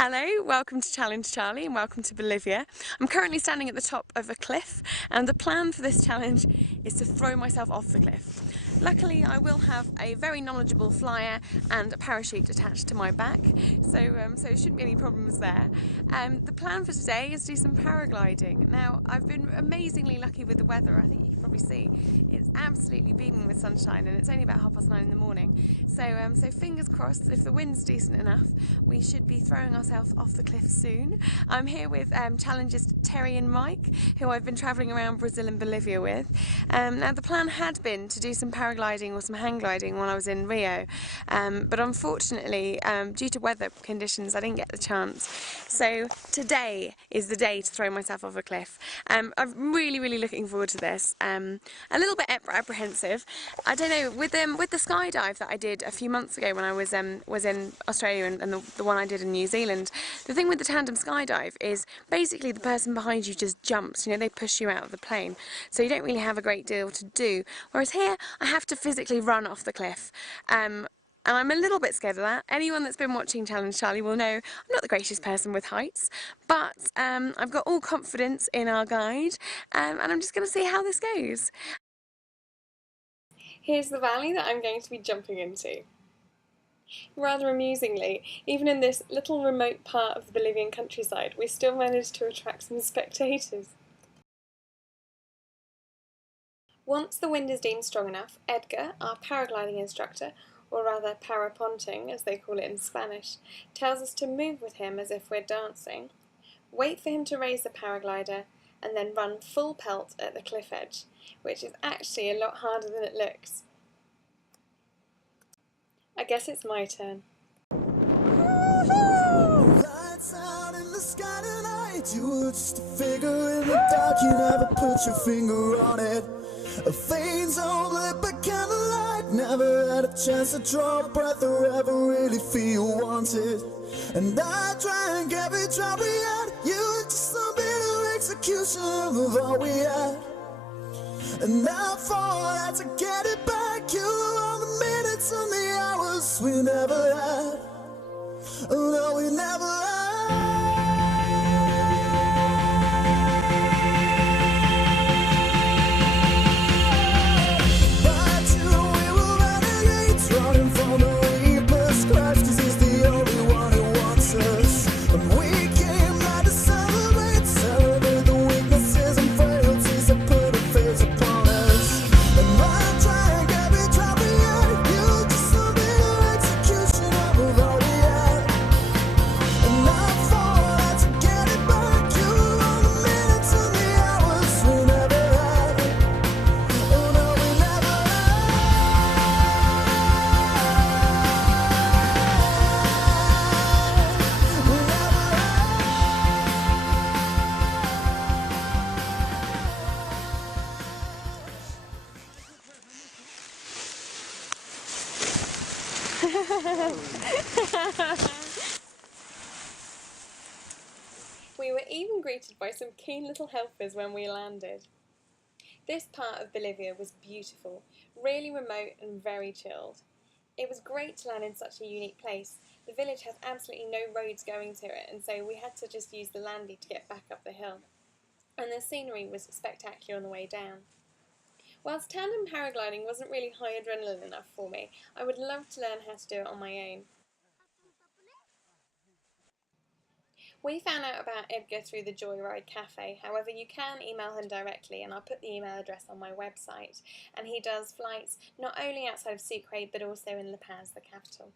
Hello, welcome to Challenge Charlie and welcome to Bolivia. I'm currently standing at the top of a cliff and the plan for this challenge is to throw myself off the cliff. Luckily I will have a very knowledgeable flyer and a parachute attached to my back, so it shouldn't be any problems there. The plan for today is to do some paragliding. Now I've been amazingly lucky with the weather. I think you can probably see it's absolutely beaming with sunshine and it's only about 9:30 in the morning. So fingers crossed, if the wind's decent enough, we should be throwing ourselves off the cliff soon. I'm here with challengers Terry and Mike, who I've been travelling around Brazil and Bolivia with. Now the plan had been to do some paragliding or some hang gliding when I was in Rio, but unfortunately due to weather conditions I didn't get the chance. So today is the day to throw myself off a cliff. I'm really looking forward to this. A little bit apprehensive. I don't know, with the skydive that I did a few months ago when I was in Australia and the one I did in New Zealand, the thing with the tandem skydive is basically the person behind you just jumps, you know, they push you out of the plane, so you don't really have a great deal to do, whereas here I have to physically run off the cliff. And I'm a little bit scared of that. Anyone that's been watching Challenge Charlie will know I'm not the greatest person with heights, but I've got all confidence in our guide, and I'm just going to see how this goes. Here's the valley that I'm going to be jumping into. Rather amusingly, even in this little remote part of the Bolivian countryside, we still managed to attract some spectators. Once the wind is deemed strong enough, Edgar, our paragliding instructor, or rather paraponting as they call it in Spanish, tells us to move with him as if we're dancing, wait for him to raise the paraglider, and then run full pelt at the cliff edge, which is actually a lot harder than it looks. I guess it's my turn. Lights out in the sky tonight. You were just a figure in the dark. You never put your finger on it. A faint zone lit by candlelight. Never had a chance to draw a breath or ever really feel wanted. And I drank every drop we had. You were just a bitter execution of all we had. And I fought had to get it back. You were all the minutes and the hours we never had. Oh no, we never had. But you, we were renegades, running from the reaper's grasp, 'cause he's the only one who wants us. And we came out to celebrate the weaknesses and frailties that put a face upon us. And I drank every drop we had. You just a bitter execution of all we had. And I fought had to get it back. You were all the minutes and the hours we never had. Oh no, we never We were even greeted by some keen little helpers when we landed. This part of Bolivia was beautiful, really remote and very chilled. It was great to land in such a unique place. The village has absolutely no roads going to it, and so we had to just use the landy to get back up the hill. And the scenery was spectacular on the way down. Whilst tandem paragliding wasn't really high adrenaline enough for me, I would love to learn how to do it on my own. We found out about Edgar through the Joyride Cafe. However, you can email him directly, and I'll put the email address on my website. And he does flights not only outside of Sucre but also in La Paz, the capital.